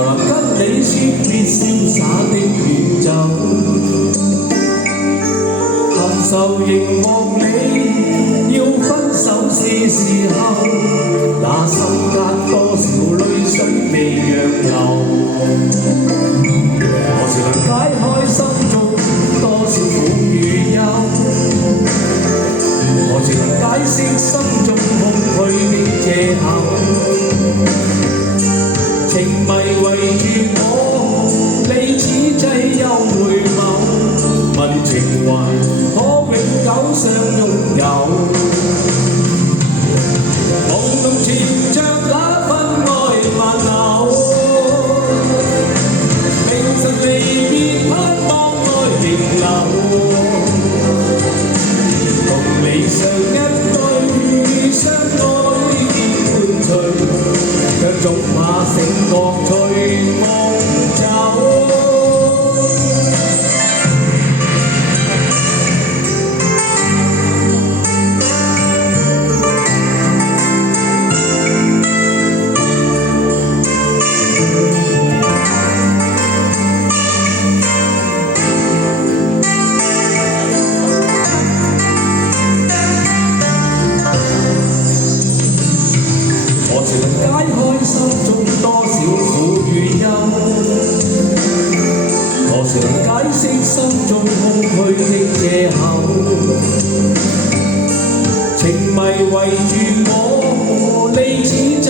何能跟你說別瀟灑的遠走？含愁凝望你，要分手是時候，那心間多少淚水未讓流，何時能解開心中多少苦與憂？何時能解釋心中空虛的藉口？情迷圍住我，你此際又回眸，問情懷可永久相擁有？朦朧纏着那份愛漫流，明晨離別盼望愛仍留，同理想一對相愛見伴隨，卻總怕醒覺隨夢走。何時能解開心中多少苦與憂？何時能解釋心中空虛的藉口？情迷圍住我，你此際